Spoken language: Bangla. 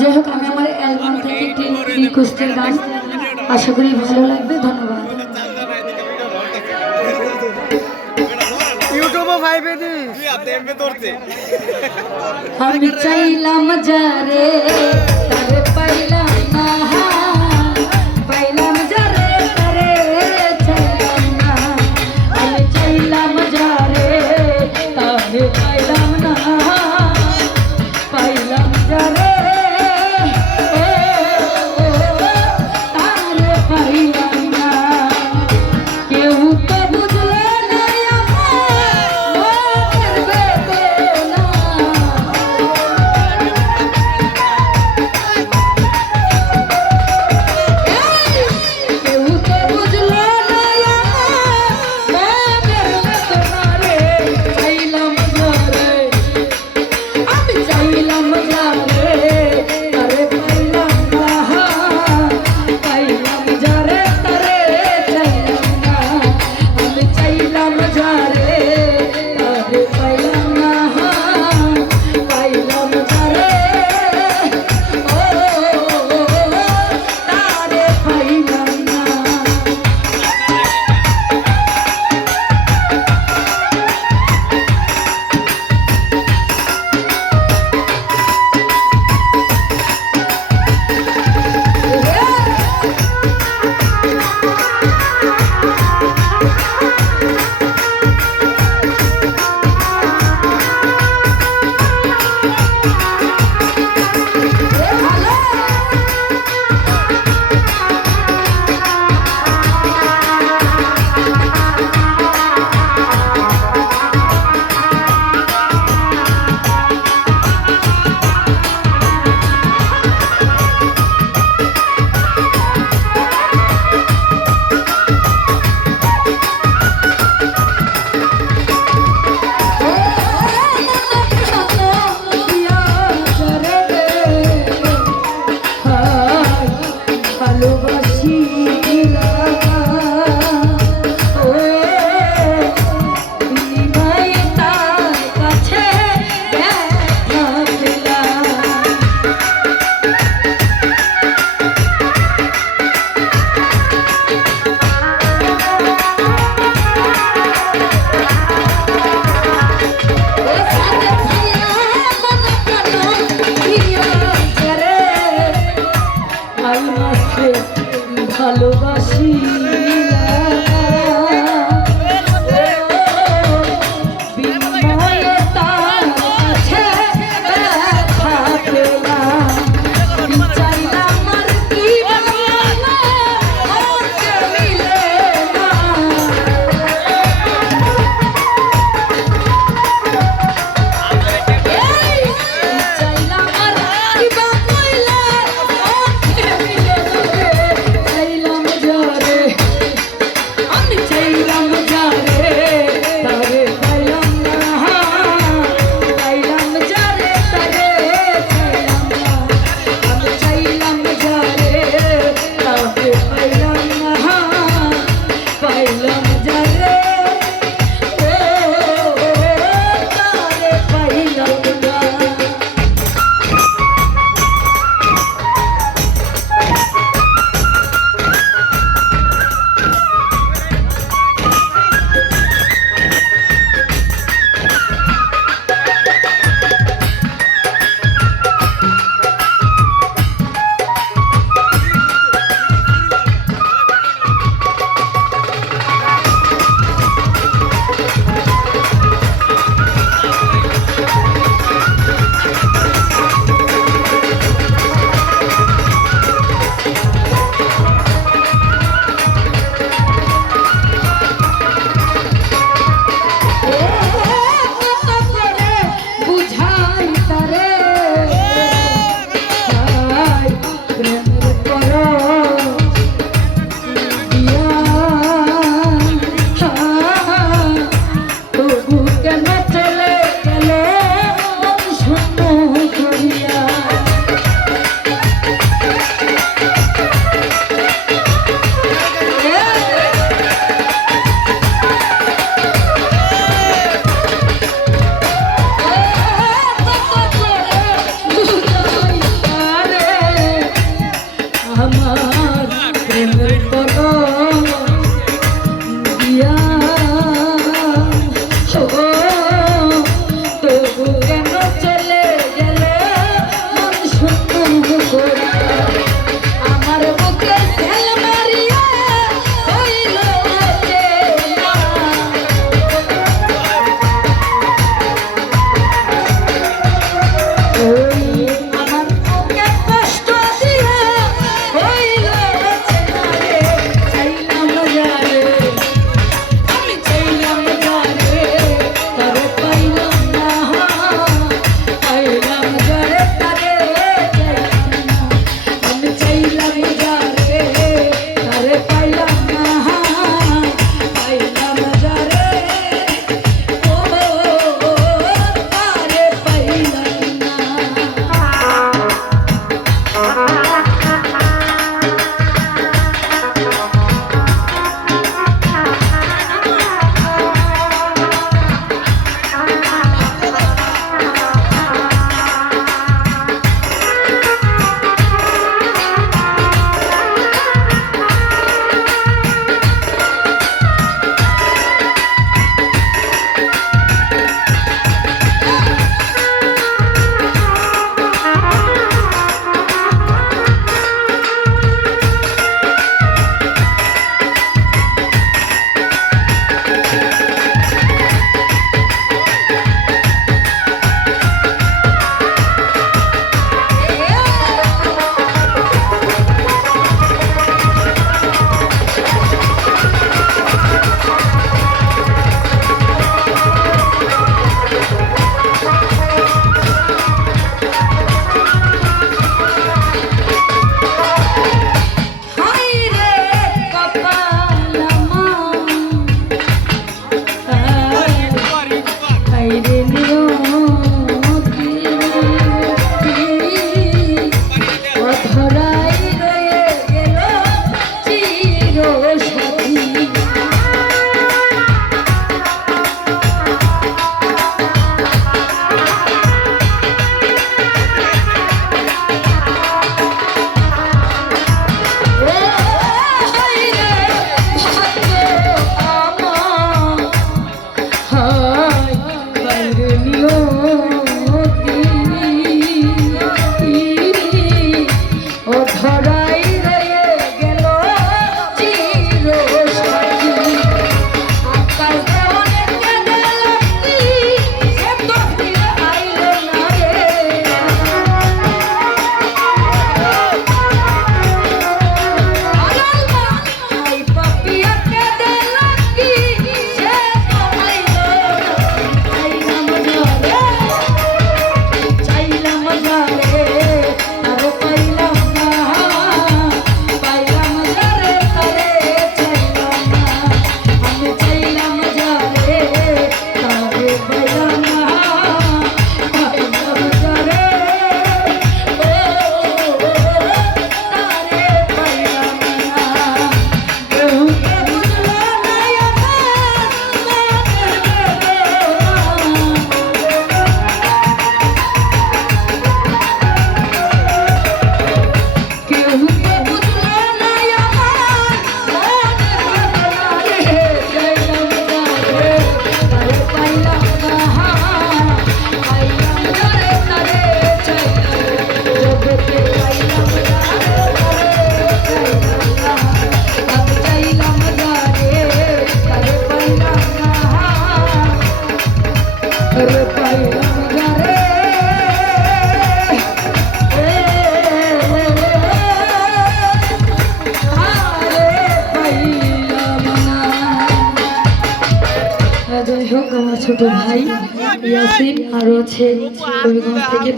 যাই হোক আমি আমার অ্যালবাম থেকে একটি রিকোয়েস্টের গান আশা করি ভালো লাগবে। ধন্যবাদ। আমি চাইলাম যারে তারে পাইলাম না, পাইলাম যারে তারে চাইলাম না। আমি চাইলাম যারে তারে পাইলাম না, পাইলাম যারে তারে পাইলাম না। কেউ তো বুঝলে না আমার বেদনা, কেউ তো বুঝলে না আমার বেদনা রে। চাইলাম যারে আমি চাইলাম যারে তারে পাইলাম না, পাইলাম যারে তারে চাইলাম না। আমি চাইলাম যারে তারে পাইলাম না, পাইলাম যারে ও তারে পাইলাম না। ভালোবাসি তার কাছে দেখা পেলাম। ভালোবাসি বিনয়ে তার কাছে দেখা পেলাম। চাইলাম আর কি ভালো ওকে মিলে না, চাইলাম আর কি ভালো ওকে মিলে না। চাইলাম যারে ছোট ভাই ইয়াসিন, আরো আছে হবিগঞ্জ থেকে